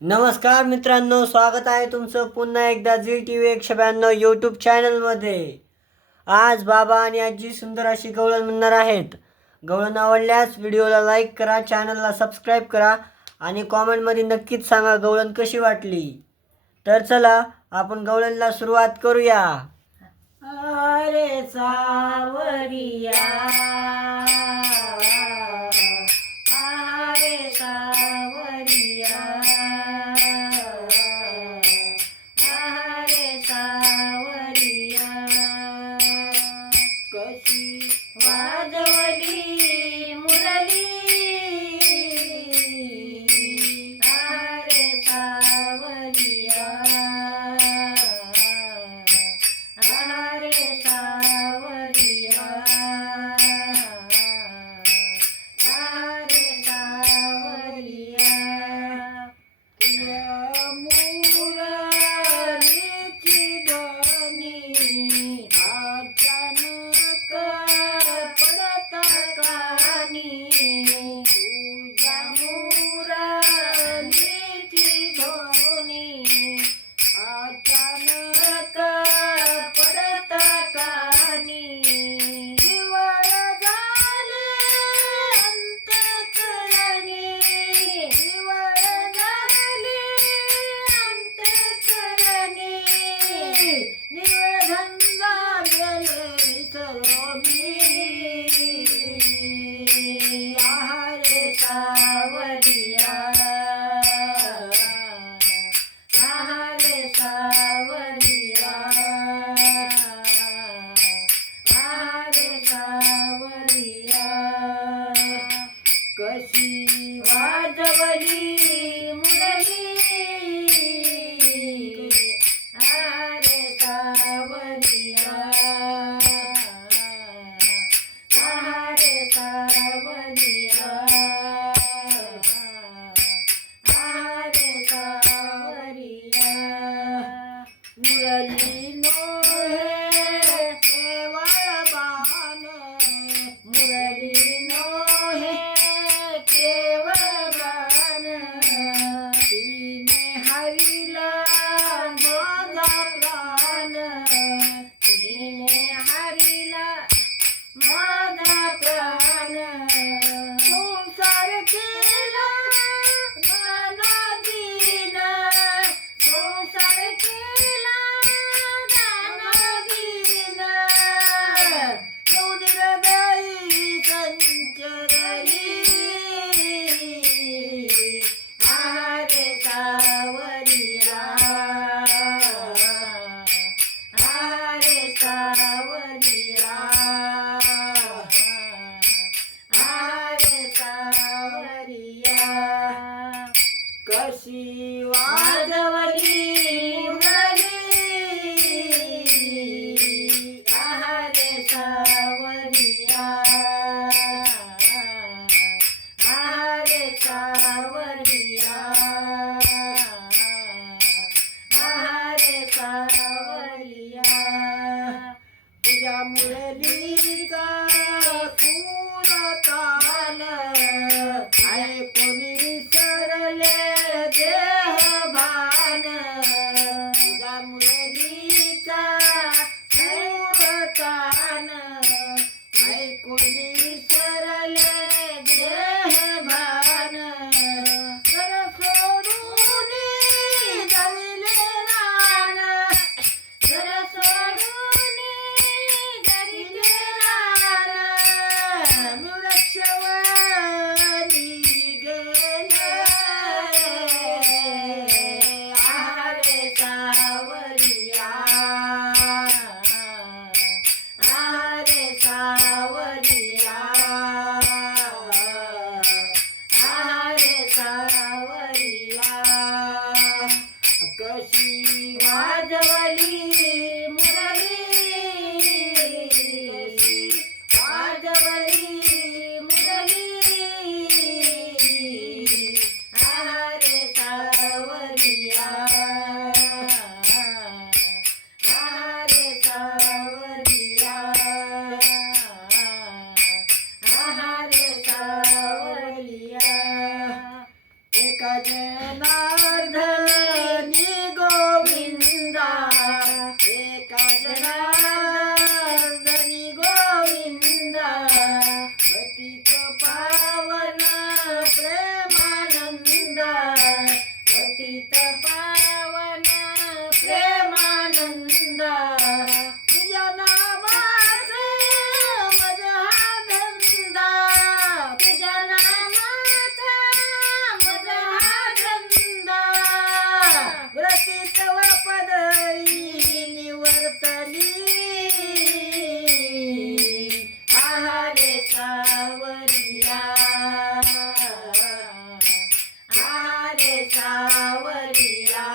नमस्कार मित्रांनो, स्वागत आहे तुमचं पुन्हा एकदा झी टी व्ही 192 यूट्यूब चॅनलमध्ये. आज बाबा आणि आजी सुंदर अशी गवळण म्हणणार आहेत. गवळण आवडल्यास व्हिडिओला लाईक करा, चॅनलला सबस्क्राईब करा आणि कॉमेंटमध्ये नक्कीच सांगा गवळण कशी वाटली. तर चला आपण गवळणला सुरुवात करूया. अरे सावरिया, अरे सावरिया, अरे सावरिया, कशी वाजवली मुरली, अरे सावरिया, अरे सावरिया, अरे सावरिया, तुझ्या मुरलीची ध्वनी अचानक पडता कानी, तुझ्या मुरलीची ध्वनी अचानक पडता कानी, दिवाळ झाले अंतःकरणी, दिवाळ झाले अंतःकरणी, निळधंदा गेले विसरोनी, आहारे सावरिया, आहारे सावरिया, आहारे सावरिया, कशी वाजवली मुरली, आहारे सावरिया, आहारे सावरिया, आहारे सावरिया, मुरली नो हे केवळ बाण, मुरली नो हे केवळ बाण, तिने हरिला माझा प्राण, तिने हरिला माझा प्राण, संसार केला दानादीन, संसार केला दानादीन, रुधिरदायी संचरली, आहारे सावरिया, आहारे सावरिया, आहारे सावरिया, कशी वाजवली मुरली, आहारे सावरिया, आहारे सावरिया, आहारे सावरिया, तुझ्या मुरलीचा सूर ताल ऐकून विसरले देहभान, तुझ्या मुरलीचा सूर ताल ऐकून विसरले देहभान, घर सोडून जाविले रान, घर सोडून जाविले रान, वृक्षवनी गेले, आहारे सावरिया, आहारे सावरिया, आहारे सावरिया, कशी वाजवली मुरली, कशी वाजवली मुरली, आहारे सावरिया, आहारे सावरिया, आहारे सावरिया, एका जनार्दन गीत पावन प्रेमानंद तुझ्या नामात मज हा धंदा तुझ्या नामात मज हा धंदा व्रती तव पदरी निवर्तली आहारे सावरिया आहारे सावरिया